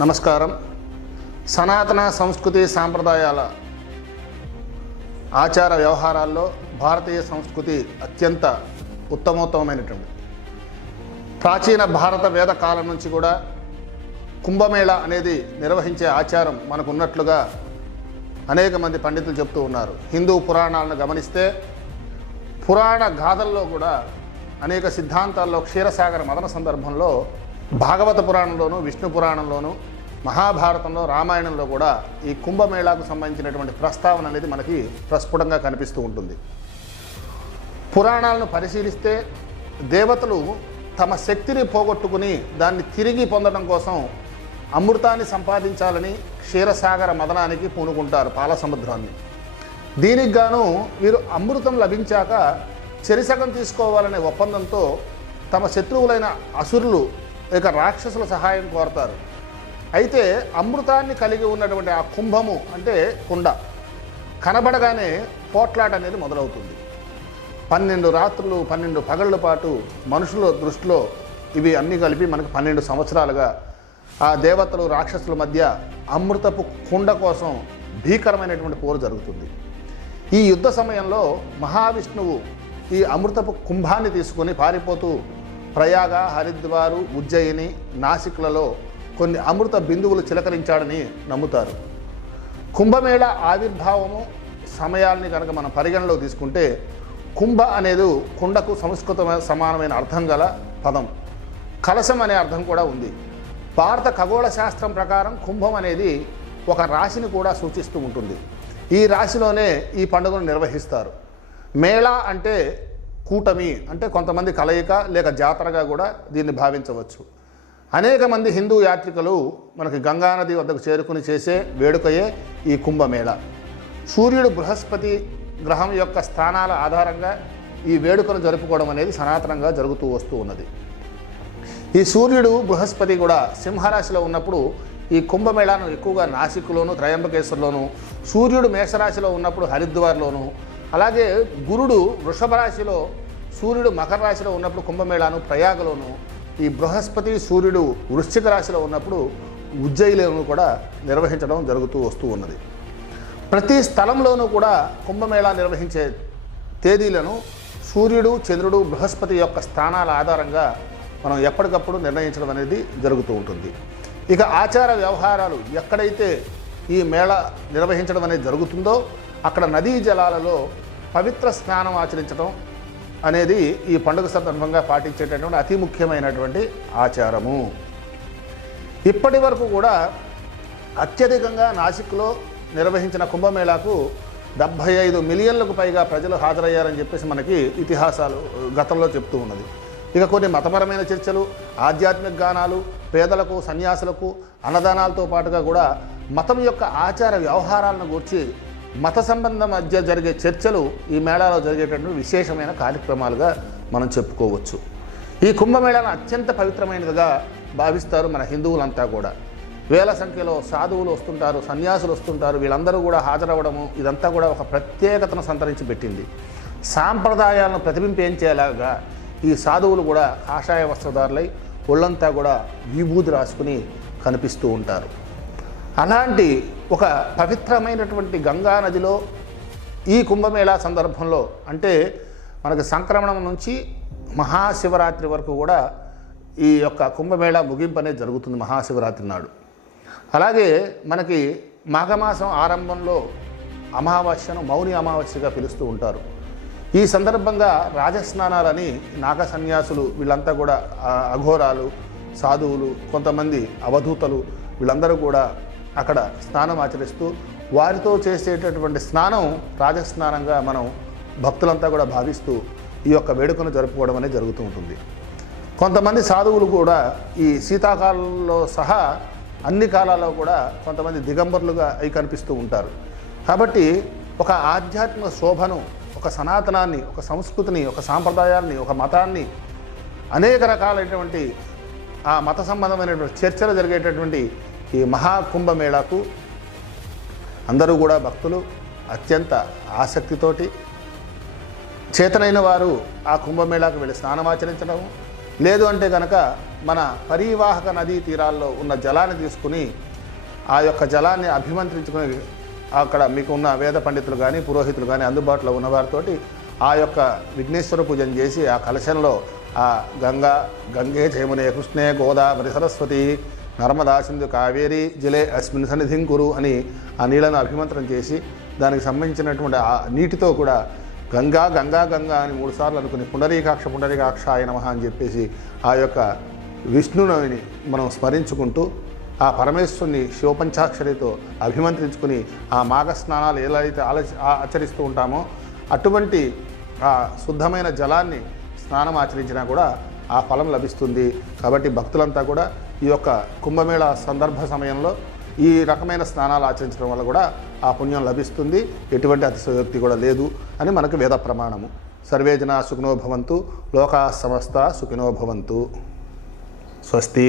నమస్కారం. సనాతన సంస్కృతి సాంప్రదాయాల ఆచార వ్యవహారాల్లో భారతీయ సంస్కృతి అత్యంత ఉత్తమోత్తమైనటువంటి ప్రాచీన భారత వేద కాలం నుంచి కూడా కుంభమేళ అనేది నిర్వహించే ఆచారం మనకు ఉన్నట్లుగా అనేక మంది పండితులు చెప్తూ ఉన్నారు. హిందూ పురాణాలను గమనిస్తే పురాణ గాథల్లో కూడా అనేక సిద్ధాంతాల్లో క్షీరసాగర మదన సందర్భంలో భాగవత పురాణంలోను విష్ణు పురాణంలోను మహాభారతంలో రామాయణంలో కూడా ఈ కుంభమేళాకు సంబంధించినటువంటి ప్రస్తావన అనేది మనకి ప్రస్ఫుటంగా కనిపిస్తూ ఉంటుంది. పురాణాలను పరిశీలిస్తే దేవతలు తమ శక్తిని పోగొట్టుకుని దాన్ని తిరిగి పొందడం కోసం అమృతాన్ని సంపాదించాలని క్షీరసాగర మదనానికి పూనుకుంటారు పాలసముద్రాన్ని. దీనికి గాను వీరు అమృతం లభించాక చెరిసగం తీసుకోవాలనే ఒప్పందంతో తమ శత్రువులైన అసురులు ఇక రాక్షసుల సహాయం కోరతారు. అయితే అమృతాన్ని కలిగి ఉన్నటువంటి ఆ కుంభము అంటే కుండ కనబడగానే పోట్లాట అనేది మొదలవుతుంది. పన్నెండు రాత్రులు పన్నెండు పగళ్ళ పాటు మనుషుల దృష్టిలో ఇవి అన్నీ కలిపి మనకు పన్నెండు సంవత్సరాలుగా ఆ దేవతలు రాక్షసుల మధ్య అమృతపు కుండ కోసం భీకరమైనటువంటి పోరు జరుగుతుంది. ఈ యుద్ధ సమయంలో మహావిష్ణువు ఈ అమృతపు కుంభాన్ని తీసుకొని పారిపోతూ ప్రయాగ హరిద్వారు ఉజ్జయిని నాసిక్లలో కొన్ని అమృత బిందువులు చిలకరించాడని నమ్ముతారు. కుంభమేళ ఆవిర్భావము సమయాల్ని కనుక మనం పరిగణలో తీసుకుంటే కుంభ అనేది కుండకు సంస్కృత సమానమైన అర్థం గల పదం. కలశం అనే అర్థం కూడా ఉంది. భారత ఖగోళ శాస్త్రం ప్రకారం కుంభం అనేది ఒక రాశిని కూడా సూచిస్తూ ఉంటుంది. ఈ రాశిలోనే ఈ పండుగను నిర్వహిస్తారు. మేళా అంటే కూటమి అంటే కొంతమంది కలయిక లేక జాతరగా కూడా దీన్ని భావించవచ్చు. అనేక మంది హిందూ యాత్రికులు మనకి గంగానది వద్దకు చేరుకుని చేసే వేడుకయే ఈ కుంభమేళ. సూర్యుడు బృహస్పతి గ్రహం యొక్క స్థానాల ఆధారంగా ఈ వేడుకను జరుపుకోవడం అనేది సనాతనంగా జరుగుతూ వస్తూ ఉన్నది. ఈ సూర్యుడు బృహస్పతి కూడా సింహరాశిలో ఉన్నప్పుడు ఈ కుంభమేళాను ఎక్కువగా నాసిక్లోను త్రయంబకేశ్వర్లోను సూర్యుడు మేషరాశిలో ఉన్నప్పుడు హరిద్వార్లోను అలాగే గురుడు వృషభ రాశిలో సూర్యుడు మకర రాశిలో ఉన్నప్పుడు కుంభమేళాను ప్రయాగలోను ఈ బృహస్పతి సూర్యుడు వృశ్చిక రాశిలో ఉన్నప్పుడు ఉజ్జయిలను కూడా నిర్వహించడం జరుగుతూ వస్తూ ఉన్నది. ప్రతి స్థలంలోనూ కూడా కుంభమేళా నిర్వహించే తేదీలను సూర్యుడు చంద్రుడు బృహస్పతి యొక్క స్థానాల ఆధారంగా మనం ఎప్పటికప్పుడు నిర్ణయించడం అనేది జరుగుతూ ఉంటుంది. ఇక ఆచార వ్యవహారాలు ఎక్కడైతే ఈ మేళ నిర్వహించడం అనేది జరుగుతుందో అక్కడ నదీ జలాలలో పవిత్ర స్నానం ఆచరించడం అనేది ఈ పండుగ సందర్భంగా పాటించేటటువంటి అతి ముఖ్యమైనటువంటి ఆచారము. ఇప్పటి వరకు కూడా అత్యధికంగా నాసిక్లో నిర్వహించిన కుంభమేళాకు డెబ్భై ఐదు మిలియన్లకు పైగా ప్రజలు హాజరయ్యారని చెప్పేసి మనకి ఇతిహాసాలు గతంలో చెప్తూ ఉన్నది. ఇక కొన్ని మతపరమైన చర్చలు ఆధ్యాత్మిక గానాలు పేదలకు సన్యాసులకు అన్నదానాలతో పాటుగా కూడా మతం యొక్క ఆచార వ్యవహారాలను గూర్చి మత సంబంధం మధ్య జరిగే చర్చలు ఈ మేళాలో జరిగేటటువంటి విశేషమైన కార్యక్రమాలుగా మనం చెప్పుకోవచ్చు. ఈ కుంభమేళాను అత్యంత పవిత్రమైనదిగా భావిస్తారు మన హిందువులంతా కూడా. వేల సంఖ్యలో సాధువులు వస్తుంటారు సన్యాసులు వస్తుంటారు వీళ్ళందరూ కూడా హాజరవ్వడము ఇదంతా కూడా ఒక ప్రత్యేకతను సంతరించి పెట్టింది. సాంప్రదాయాలను ప్రతిబింబించేలాగా ఈ సాధువులు కూడా కాషాయ వస్త్రధారులై ఒళ్ళంతా కూడా విభూతి రాసుకుని కనిపిస్తూ ఉంటారు. అలాంటి ఒక పవిత్రమైనటువంటి గంగా నదిలో ఈ కుంభమేళా సందర్భంలో అంటే మనకి సంక్రమణం నుంచి మహాశివరాత్రి వరకు కూడా ఈ యొక్క కుంభమేళా ముగింపు అనేది జరుగుతుంది మహాశివరాత్రి నాడు. అలాగే మనకి మాఘమాసం ఆరంభంలో అమావాస్యను మౌని అమావాస్యగా పిలుస్తూ ఉంటారు. ఈ సందర్భంగా రాజస్నానాలని నాగ సన్యాసులు వీళ్ళంతా కూడా అఘోరాలు సాధువులు కొంతమంది అవధూతలు వీళ్ళందరూ కూడా అక్కడ స్నానం ఆచరిస్తూ వారితో చేసేటటువంటి స్నానం రాజస్నానంగా మనం భక్తులంతా కూడా భావిస్తూ ఈ యొక్క వేడుకను జరుపుకోవడం అనేది జరుగుతూ ఉంటుంది. కొంతమంది సాధువులు కూడా ఈ శీతాకాలంలో సహా అన్ని కాలాల్లో కూడా కొంతమంది దిగంబరులుగా అవి కనిపిస్తూ ఉంటారు. కాబట్టి ఒక ఆధ్యాత్మిక శోభను ఒక సనాతనాన్ని ఒక సంస్కృతిని ఒక సాంప్రదాయాన్ని ఒక మతాన్ని అనేక రకాలైనటువంటి ఆ మత సంబంధమైనటువంటి చర్చలు జరిగేటటువంటి ఈ మహాకుంభమేళాకు అందరూ కూడా భక్తులు అత్యంత ఆసక్తితోటి చేతనైన వారు ఆ కుంభమేళాకు వెళ్ళి స్నానమాచరించడం లేదు అంటే కనుక మన పరివాహక నదీ తీరాల్లో ఉన్న జలాన్ని తీసుకుని ఆ యొక్క జలాన్ని అభిమంత్రించుకుని అక్కడ మీకు ఉన్న వేద పండితులు కానీ పురోహితులు కానీ అందుబాటులో ఉన్నవారితోటి ఆ యొక్క విఘ్నేశ్వర పూజను చేసి ఆ కలశంలో ఆ గంగా గంగే జయమునే కృష్ణే గోదావరి సరస్వతి నర్మదా సింధు కావేరి జిలే అస్మిన్ సన్నిధిం కురు అని ఆ నీళ్ళను అభిమంత్రం చేసి దానికి సంబంధించినటువంటి ఆ నీటితో కూడా గంగా గంగా గంగా అని మూడుసార్లు అనుకుని పుండరీకాక్ష పుండరీకాక్షాయ నమః అని చెప్పేసి ఆ యొక్క విష్ణుని మనం స్మరించుకుంటూ ఆ పరమేశ్వరుని శివపంచాక్షరితో అభిమంత్రించుకుని ఆ మాఘ స్నానాలు ఎలా అయితే ఆలోచి ఆచరిస్తూ ఉంటామో అటువంటి ఆ శుద్ధమైన జలాన్ని స్నానం ఆచరించినా కూడా ఆ ఫలం లభిస్తుంది. కాబట్టి భక్తులంతా కూడా ఈ యొక్క కుంభమేళ సందర్భ సమయంలో ఈ రకమైన స్నానాలు ఆచరించడం వల్ల కూడా ఆ పుణ్యం లభిస్తుంది. ఎటువంటి అతిశయోక్తి కూడా లేదు అని మనకు వేద ప్రమాణము. సర్వేజన సుఖినోభవంతు లోకా సమస్త సుఖినోభవంతు స్వస్తి.